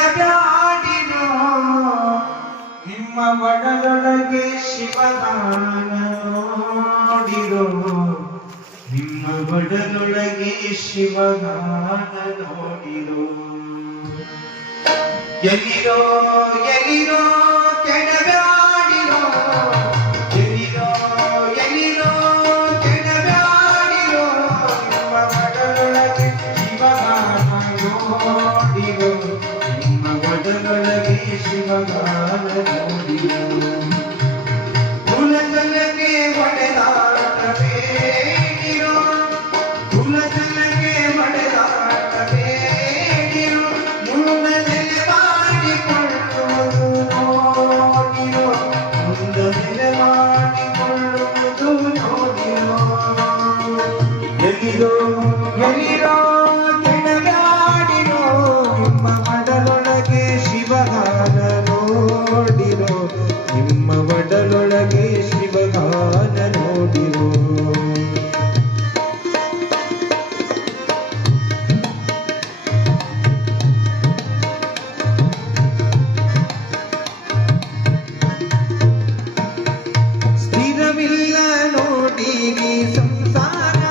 ಕೆಡಬ್ಯಾಡಿರೋ ನಿಮ್ಮ ಒಡಲೊಳಗೆ ಶಿವಗಾನ ನೋಡಿರೋ ನಿಮ್ಮ ಒಡಲೊಳಗೆ ಶಿವಗಾನ ನೋಡಿರೋ ಎಲ್ಲಿರೋ ಎಲ್ಲಿರೋ ಕೆಡಬ್ಯಾಡಿರೋ ಎಲ್ಲಿರೋ ಎಲ್ಲಿರೋ ಕೆಡಬ್ಯಾಡಿರೋ ನಿಮ್ಮ ಒಡಲೊಳಗೆ ಶಿವಗಾನ ನೋಡಿರೋ ನಿಮ್ಮ ಒಡಲೊಳಗೆ ಶಿವಗಾನ ನೋಡಿರೋ ಕುಲಜನಕ್ಕೆ ಹೊಡೆದಾಟಬೇಡಿರೋ ಕುಲಜನಕ್ಕೆ ಹೊಡೆದಾಟಬೇಡಿರೋ ಮುಂದನೆ ಮಾಡಿಕೊಳ್ಳುವುದು ನೋಡಿರೋ ಮುಂದನೆ ಮಾಡಿಕೊಳ್ಳುವುದು ನೋಡಿರೋ ಎಲ್ಲಿರೋ ಎಲ್ಲಿರೋ ಕೆಡಗಾಡಿರೋ ನಿಮ್ಮ ಮಡಲೊಳಗೆ ಶಿವಗಾನ ನೋಡಿರೋ ನಿಮ್ಮ ಒಡಲೊಳಗೆ ಶಿವಗಾನ ನೋಡಿರೋ ಸ್ಥಿರವಿಲ್ಲ ನೋಡಿರಿ ಸಂಸಾರ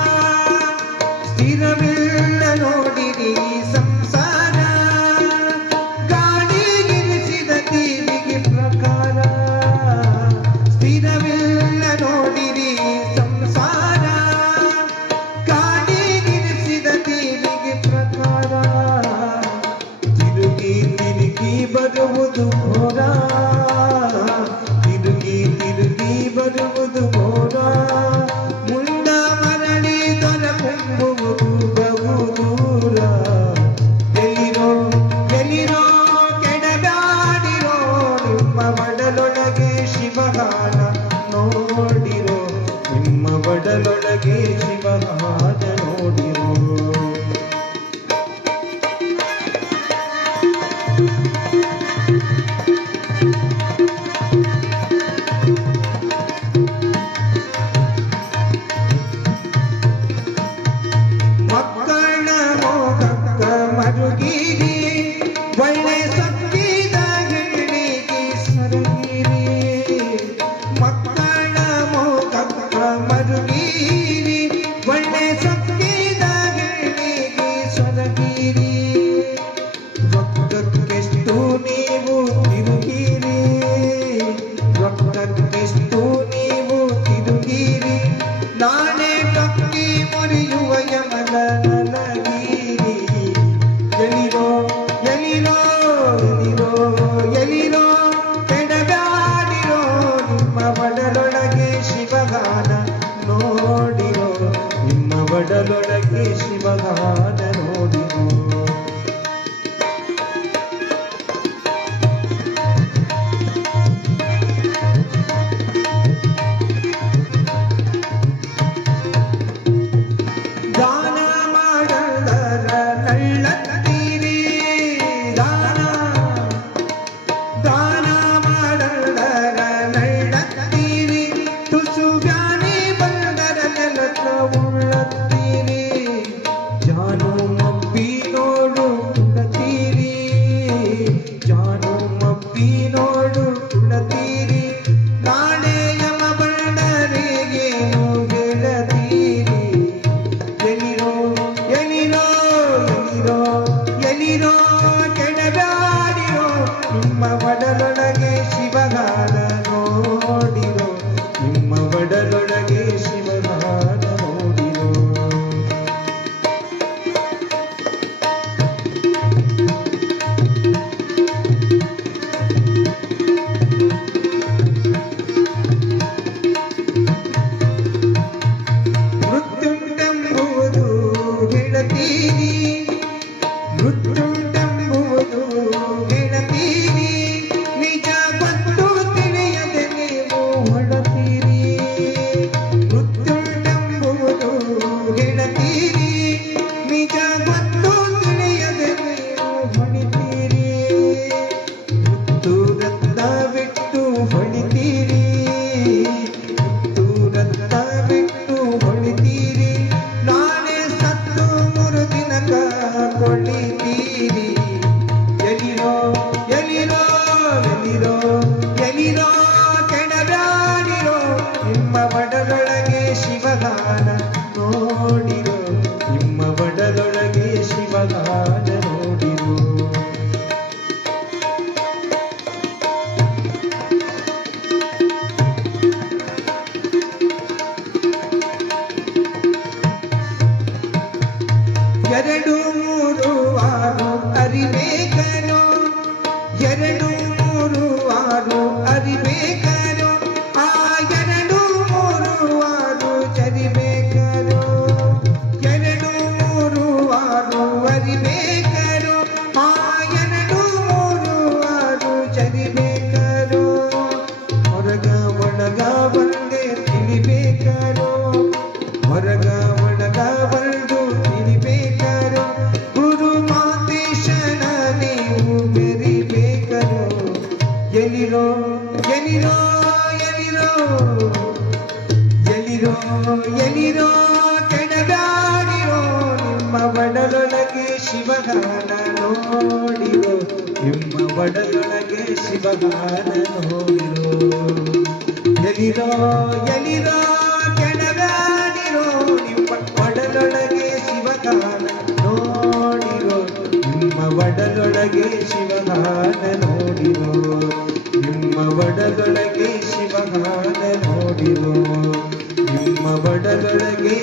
ಸ್ಥಿರವಿಲ್ಲ ನೋಡಿರಿ ಸಂಸಾರ ಗಾಡಿಗಿರಿಸಿದ ತೀವಿಗೆ ಪ್ರಕಾರ ಸ್ಥಿರವಿಲ್ಲ ನೋಡಿರಿ ಸಂಸಾರ ಗಾಡಿಗಿರಿಸಿದ ತೀವಿಗೆ ಪ್ರಕಾರ ತಿರುಗಿ ತಿರುಗಿ ಬರುವುದು ಘೋರ ತಿರುಗಿ ತಿರುಗಿ ಬರುವುದು ಘೋರ ಮುಂದ ಮರಳಿ ದೊರಕುವುದು ಬಹು ದೂರ ಎಲ್ಲಿರೋ ಎಲ್ಲಿರೋ ಕೆಡಗಾಡಿರೋ ನಿಮ್ಮ ಒಡಲೊಳಗೆ ಶಿವಗಾನ ನೋಡಿರೋ ನಿಮ್ಮ ಒಡಲೊಳಗೆ ಶಿವಗಾನ ನೋಡಿರೋ ಮಕ್ಕಳ ಮೋಹಕ್ಕ ಮರುಗಿರಿ ಒಳ್ಳೆ ಸತ್ತಿದ ಹೆಣ್ಣಿಗೆ ಸರಗಿರಿ ಮಕ್ಕಳ ಮೋಹಕ್ಕ ಮರುಗಿರಿ ಒಳ್ಳೆ ಸತ್ತಿದ ಹೆಣ್ಣಿಗೆ ಸರಗಿರಿ ರೊಕ್ಕಕ್ಕೆಷ್ಟು ನೀವು ತಿರುಗಿರಿ ರೊಕ್ಕಕ್ಕೆಷ್ಟು ನೀವು ತಿರುಗಿರಿ ನಾನೇ ಕಕ್ಕಿ ಮುರಿಯುವ ಯಮನ ನನಗೀರಿ ಎಲ್ಲಿರೋ ಎಲ್ಲಿರೋ ಎಲ್ಲಿರೋ ಎಲ್ಲಿರೋ ಕೆಡಗಾಡಿರೋ ನಿಮ್ಮ ಒಡಲೊಳಗೆ ಶಿವಗಾನ ನೋಡಿರೋ ನಿಮ್ಮ ಒಡಲೊಳಗೆ ಶಿವಗಾನ ನೋಡಿರೋ ದಾನ ಮಾಡಲರ ನಳ್ಳತ್ತೀರಿ ದಾನ ದಾನ ಮಾಡಲರ ನಳ್ಳತ್ತೀರಿ ತುಸು ಬ್ಯಾನಿ ಬಂದರ ನೆಲಕ ಉಳ್ಳತ್ತೀರಿ ಜಾನು ಮಪ್ಪಿ ನೋಡು ಕುಡತೀರಿ ಜಾನು ಮಪ್ಪಿ ನೋಡು ಕುಡತೀರಿ ನಾಳೆ ಯಮ ಬಂಡರಿಗೇನು ಗೆಳತೀರಿ ಎಲ್ಲಿರೋ ಎಲ್ಲಿರೋ ಎಲ್ಲಿರೋ ಎಲ್ಲಿರೋ ಕೆಡಬ್ಯಾಡಿರೋ ನಿಮ್ಮ ಒಡಲೊಳಗೆ ಶಿವಗಾನ ನೋಡಿರೋ ನಿಮ್ಮ ಒಡಲೊಳಗೆ ಶಿವಗಾನ ನೋಡಿರೋ ಮೃತ್ಯುಂಟೆಂಬುವುದು ಗೆಳತೀರಿ ಮೃತ್ಯುಂಟೆಂಬುವುದು ಗೆಳತೀರಿ ಎರಡು ಮೂರು ಆರು ಅರಿಬೇಕಾರು ಆ ಎರಡು ಮೂರು ಆರು ಚರಿಬೇಕಾರು ಎರಡು ಮೂರು ಆರು ಅರಿಬೇಕಾರು ಆ ಎರಡು ಮೂರು ಆರು ಚರಿಬೇಕಾರು ಹೊರಗ ಒಳಗ ಬಂದೆ ತಿಳಿಬೇಕಾರು ಹೊರಗ ಒಳಗ ಬಂದು ತಿಳಿಬೇಕಾರು ಗುರು ಮಾತೇಶನ ನೀವು ಬೆರಿಬೇಕಾರು ಎಲಿರೋ ಎಲಿರೋ ಎಲಿರೋ ಎಲಿರೋ ಎಲಿರೋ ಕೆಡಗಾಡಿರೋ ನಿಮ್ಮ ಒಡಲೊಳಗೆ ಶಿವಗಾನ ನೋಡಿರೋ ನಿಮ್ಮ ಒಡಲೊಳಗೆ ಶಿವಗಾನ ನೋಡಿರೋ ಎಲಿರೋ ಎಲಿರೋ ಕೆಡಗಾಡಿರೋ ನಿಮ್ಮ ಒಡಲೊಳಗೆ ಶಿವಗಾನ ನೋಡಿರೋ ನಿಮ್ಮ ಒಡಲೊಳಗೆ ಶಿವಗಾನ ನೋಡಿರೋ ನಿಮ್ಮ ಒಡಲೊಳಗೆ ಶಿವಗಾನ ನೋಡಿರೋ ನಿಮ್ಮ ಒಡಲೊಳಗೆ